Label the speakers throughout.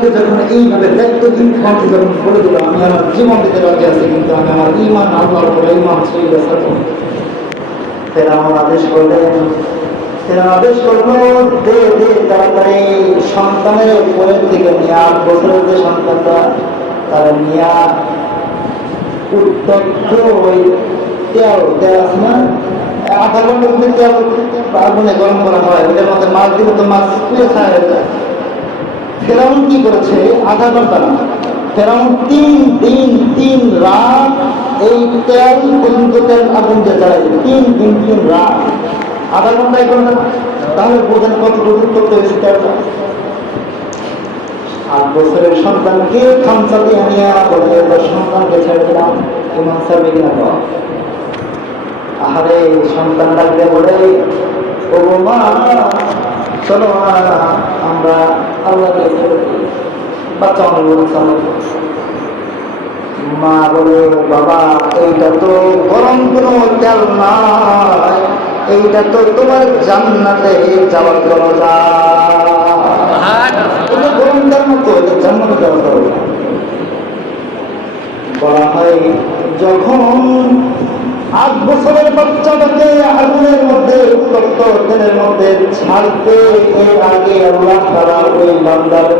Speaker 1: ফেরাউনকে যখন এইভাবে দায়িত্বহীন খানকে যখন বলে দিল, আমি আমার জীবন দিতে রাজি আছি, কিন্তু আমি আমার ইমান আল্লাহর উপরে ইমান ফেরাউন আদেশ করলেন ফেরাউন আদেশ করল তারা করা হয়। মাছ দিলে তো মাছ ফেরাউন কি করেছে? আধা ঘণ্টা না। ফেরাউন তিন দিন, তিন রাত এই তেল পর্যন্ত তেল আগুন জ্বালাইছে। তিন দিন, তিন রাত। আধা ঘন্টায় করবে না? তাহলে বোঝেন কত দূর করতে হয়েছে তেলটা। আট বছরের সন্তানকে খামসাতে আনিয়া বলে সন্তানকে ছেড়ে দিলাম। ইমান সাহেব আহারে সন্তান ডাকলে বলে ও মা চলো, আমরা আল্লাহকে বাচ্চা অনেক বলছে মা বলে, বাবা, এইটা তো গরম কোনো তেল নয়। এইটা তো তোমার জান্নাতে যাওয়ার দরজা। গরম তেল মতো জান্নাতে যাওয়ার দরজা। বলা হয়, যখন আট বছরের বাচ্চাটাকে আগুনের মধ্যে উত্তপ্ত তেলের মধ্যে ছাড়তে এর আগে আল্লাহ তারা ওই বান্দার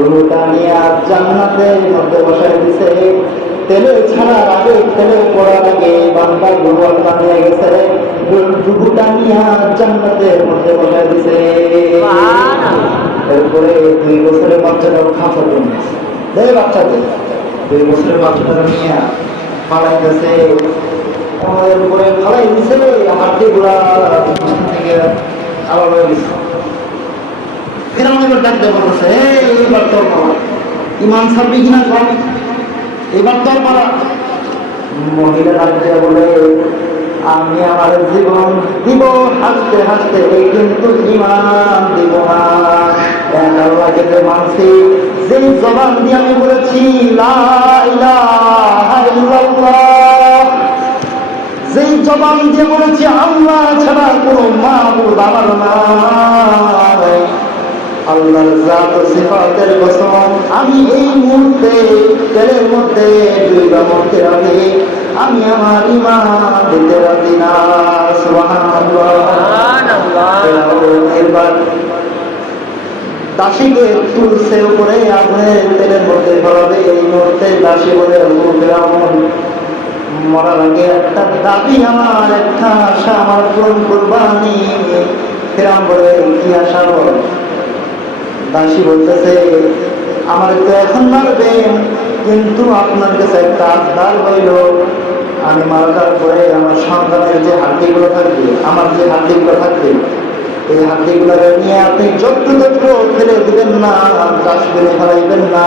Speaker 1: রুটা নিয়ে জান্নাতের মধ্যে বসায় দিছে। তেলে ছাড়ার আগে তেলে পড়ার আগে বান্দার গুরু আল্লাহ নিয়ে গেছে। রুটা নিয়ে জান্নাতের মধ্যে বসায় দিছে। এরপরে দুই বছরের বাচ্চাটাও খাঁচা জন্য দেয় বাচ্চাকে। দুই বছরের বাচ্চাটা নিয়ে পালাই গেছে আমাদের উপরে দিছে গুলা থেকে আবার গেছে। ফের আমাদের ডাক দেওয়া এইবার তোর মারা। ইমান কিনা এবার তোর মারা। মহিলা ডাক দেওয়া বলে, আমি আমার জীবন দিব, হাসতে হাসতে কিন্তু ইমান দিব না। আল্লাহকে যে মানছি, যেই জবান দিয়ে আমি বলেছি, লা ইলাহা ইল্লাল্লাহ। যেই জবান দিয়ে বলেছি আল্লাহ ছাড়া কোনো আমার নাই। আল্লাহর জাত সিফাতের কসম আমি এই মুহূর্তে তেলের মধ্যে রাখি আমি আমার ইমান দিতে রাখি না এবার দাসীকে তুলছে উপরে আগুনের তেলের মধ্যে ফলাবে এই মুহূর্তে দাসী বলে ফেরাউন মরার আগে একটা দাবি আমার, একটা আশা আমার পূরণ করবানি ফেরাম বলে, কি আশা বল দাসী বলতেছে, আমার তো এখন মারবেন কিন্তু আপনার কাছে একটা আবদার হইল আমি মারাটার পরে আমার সন্তানের যে হাড্ডিগুলো থাকবে, আমার যে হাড্ডিগুলো থাকবে, এই হাড্ডিগুলো নিয়ে আপনি যত্র যত্র ফেলে দিবেন না ডাস্টবিনে ফেলাইবেন না।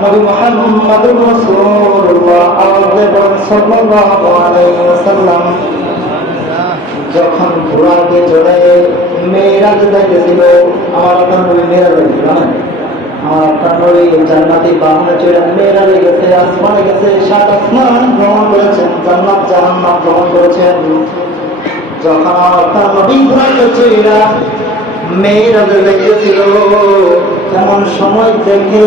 Speaker 1: সর্দার নবী মোহাম্মদ রাসূলুল্লাহ আলাইহি সাল্লাল্লাহু আলাইহি ওয়াসাল্লাম যখন মেয়েরাজ যাইতেছিল আমার আপনার নবী মেয়েরাজ আমার আপনার নবী জান্নাতি বাহনে চড়ে মেয়েরাজে গেছে, আসমানে গেছে, সাত আসমান ভ্রমণ করেছেন, জান্নাত, জাহান্নাম ভ্রমণ করেছেন। যখন আমার আপনার নবী চড়ে মেয়েরাজে যাইতেছিল এমন সময় দেখে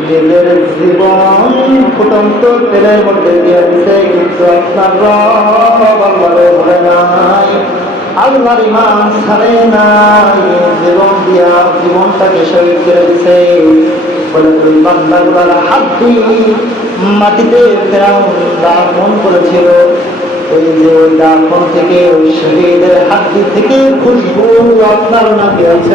Speaker 1: নিজের জীবন ফুটন্ত তেলের মধ্যে কিন্তু আপনার ভরে নাই। আল্লাহর ইমান ছাড়ে নাই, জীবন দিয়া জীবনটাকে শহীদ করে মাটিতে করেছিল। ওই যে দাফন থেকে, ওই শহীদের হাড্ডি থেকে খুশবু আপনার নাকি আছে